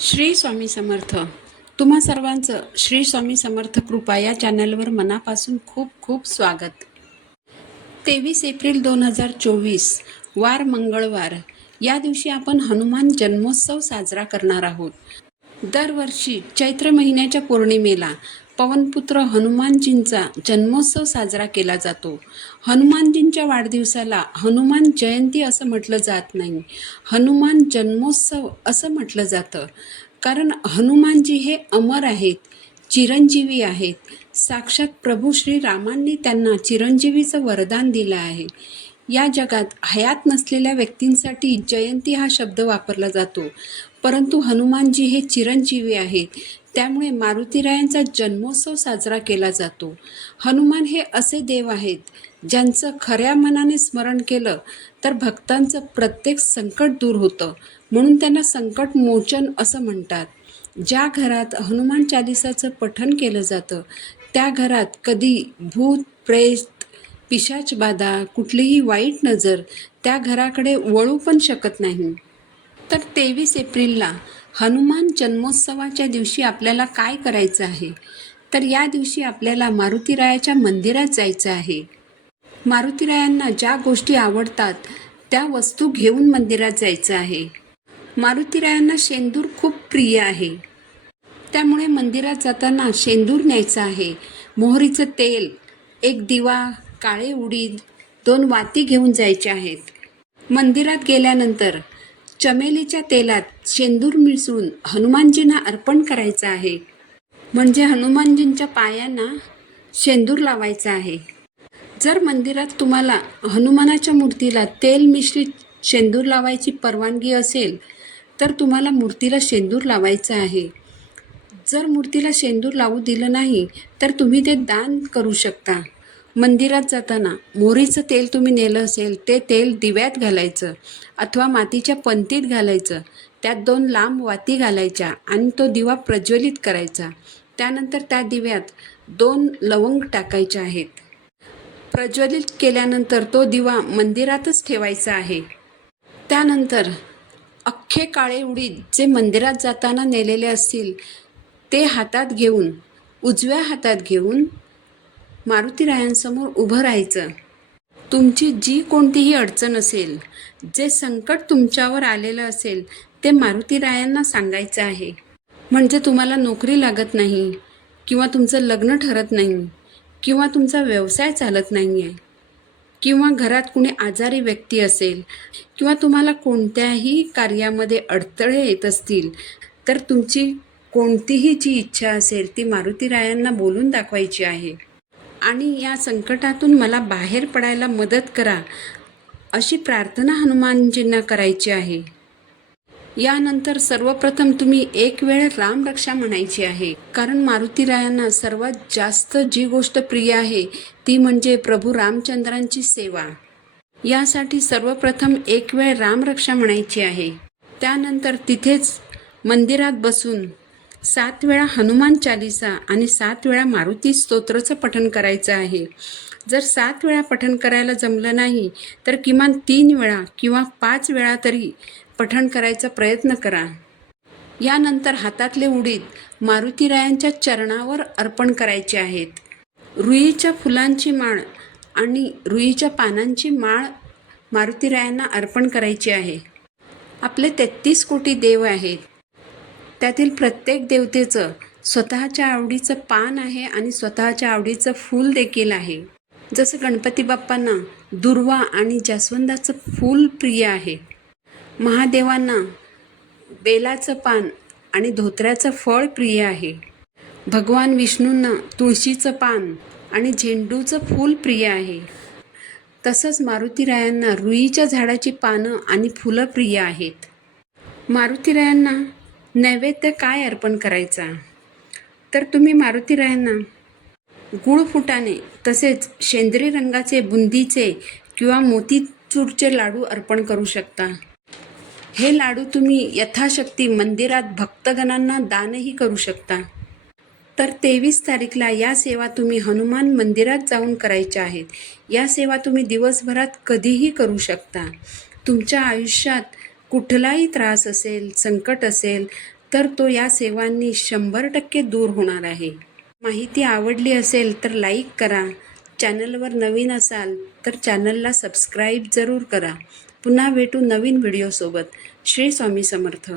श्री स्वामी समर्थ. तुम्हा सर्वांचं श्री स्वामी समर्थ कृपा या चॅनलवर मनापासून खूप खूप स्वागत. तेवीस एप्रिल दोन हजार चोवीस वार मंगळवार. या दिवशी आपण हनुमान जन्मोत्सव साजरा करणार आहोत. दरवर्षी चैत्र महिन्याच्या पौर्णिमेला पवनपुत्र हनुमानजींचा जन्मोत्सव साजरा केला जातो. हनुमानजींच्या वाढदिवसाला हनुमान जयंती असं म्हटलं जात नाही. हनुमान जन्मोत्सव असं म्हटलं जातं. कारण हनुमानजी हे अमर आहेत चिरंजीवी आहेत. साक्षात प्रभू श्री रामांनी त्यांना चिरंजीवीचं वरदान दिलं आहे. या जगात हयात नसलेल्या व्यक्तींसाठी जयंती हा शब्द वापरला जातो. परंतु हनुमानजी हे चिरंजीवी आहेत. त्यामुळे मारुतीरायांचा जन्मोत्सव साजरा केला जातो. हनुमान हे असे देव आहेत ज्यांचं खऱ्या मनाने स्मरण केलं तर भक्तांचं प्रत्येक संकट दूर होतं म्हणून त्यांना संकट मोचन असं म्हणतात. ज्या घरात हनुमान चालिसाचं पठण केलं जातं त्या घरात कधी भूत प्रेत पिशाच बाधा कुठलीही वाईट नजर त्या घराकडे वळू पण शकत नाही. तर तेवीस एप्रिलला हनुमान जन्मोत्सवाच्या दिवशी आपल्याला काय करायचं आहे? तर या दिवशी आपल्याला मारुतीरायाच्या मंदिरात जायचं आहे. मारुतीरायांना ज्या गोष्टी आवडतात त्या वस्तू घेऊन मंदिरात जायचं आहे. मारुतीरायांना शेंदूर खूप प्रिय आहे. त्यामुळे मंदिरात जाताना शेंदूर न्यायचं आहे. मोहरीचं तेल एक दिवा काळे उडीद दोन वाती घेऊन जायचे आहेत. मंदिरात गेल्यानंतर चमेलीच्या तेलात शेंदूर मिसळून हनुमानजींना अर्पण करायचं आहे. म्हणजे हनुमानजींच्या पायांना शेंदूर लावायचा आहे. जर मंदिरात तुम्हाला हनुमानाच्या मूर्तीला तेल मिश्रित शेंदूर लावायची परवानगी असेल तर तुम्हाला मूर्तीला शेंदूर लावायचं आहे. जर मूर्तीला शेंदूर लावू दिलं नाही तर तुम्ही ते दान करू शकता. मंदिरात जाताना मोहरीचं तेल तुम्ही नेलं असेल ते तेल दिव्यात घालायचं अथवा मातीच्या पंतीत घालायचं. त्यात दोन लांब वाती घालायच्या आणि तो दिवा प्रज्वलित करायचा. त्यानंतर त्या दिव्यात दोन लवंग टाकायच्या आहेत. प्रज्वलित केल्यानंतर तो दिवा मंदिरातच ठेवायचा आहे. त्यानंतर अख्खे काळे उडीद जे मंदिरात जाताना नेलेले असतील ते हातात घेऊन उजव्या हातात घेऊन मारुतीरायांसमोर उभं राहायचं. तुमची जी कोणतीही अडचण असेल जे संकट तुमच्यावर आलेलं असेल ते मारुतीरायांना सांगायचं आहे. म्हणजे तुम्हाला नोकरी लागत नाही किंवा तुमचं लग्न ठरत नाही किंवा तुमचा व्यवसाय चालत नाही आहे किंवा घरात कुणी आजारी व्यक्ती असेल किंवा तुम्हाला कोणत्याही कार्यामध्ये अडथळे येत असतील तर तुमची कोणतीही जी इच्छा असेल ती मारुतीरायांना बोलून दाखवायची आहे. आणि या संकटातून मला बाहेर पडायला मदत करा अशी प्रार्थना हनुमानजींना करायची आहे. यानंतर सर्वप्रथम तुम्ही एक वेळ रामरक्षा म्हणायची आहे. कारण मारुतीरायांना सर्वात जास्त जी गोष्ट प्रिय आहे ती म्हणजे प्रभू रामचंद्रांची सेवा. यासाठी सर्वप्रथम एक वेळ रामरक्षा म्हणायची आहे. त्यानंतर तिथेच मंदिरात बसून सात वेळा हनुमान चालिसा आणि सात वेळा मारुती स्तोत्रचं पठण करायचं आहे. जर सात वेळा पठण करायला जमलं नाही तर किमान तीन वेळा किंवा पाच वेळा तरी पठण करायचा प्रयत्न करा. यानंतर हातातले उडीद मारुतीरायांच्या चरणावर अर्पण करायचे आहेत. रुईच्या फुलांची माळ आणि रुईच्या पानांची माळ मारुतीरायांना अर्पण करायची आहे. आपले तेहतीस कोटी देव आहेत. त्यातील प्रत्येक देवतेचं स्वतःच्या आवडीचं पान आहे आणि स्वतःच्या आवडीचं फूल देखील आहे. जसं गणपती बाप्पांना दुर्वा आणि जास्वंदाचं फूल प्रिय आहे. महादेवांना बेलाचं पान आणि धोत्र्याचं फळ प्रिय आहे. भगवान विष्णूंना तुळशीचं पान आणि झेंडूचं फूल प्रिय आहे. तसंच मारुतीरायांना रुईच्या झाडाची पानं आणि फुलं प्रिय आहेत. मारुतीरायांना नैवेद्य काय अर्पण करायचा? तर तुम्ही मारुती मारुतीरायांना गुळ फुटाणे तसेच शेंद्री रंगाचे बुंदीचे किंवा मोतीचूरचे लाडू अर्पण करू शकता. हे लाडू तुम्ही यथाशक्ती मंदिरात भक्तगणांना दानही करू शकता. तर तेवीस तारीखला या सेवा तुम्ही हनुमान मंदिरात जाऊन करायच्या आहेत. या सेवा तुम्ही दिवसभरात कधीही करू शकता. तुमच्या आयुष्यात कुठलाही त्रास असेल संकट असेल तर तो या सेवांनी शंभर टक्के दूर होणार आहे. माहिती आवडली असेल तर लाईक करा. चॅनलवर नवीन असाल तर चॅनलला सबस्क्राईब जरूर करा. पुन्हा भेटू नवीन व्हिडिओसोबत. श्री स्वामी समर्थ.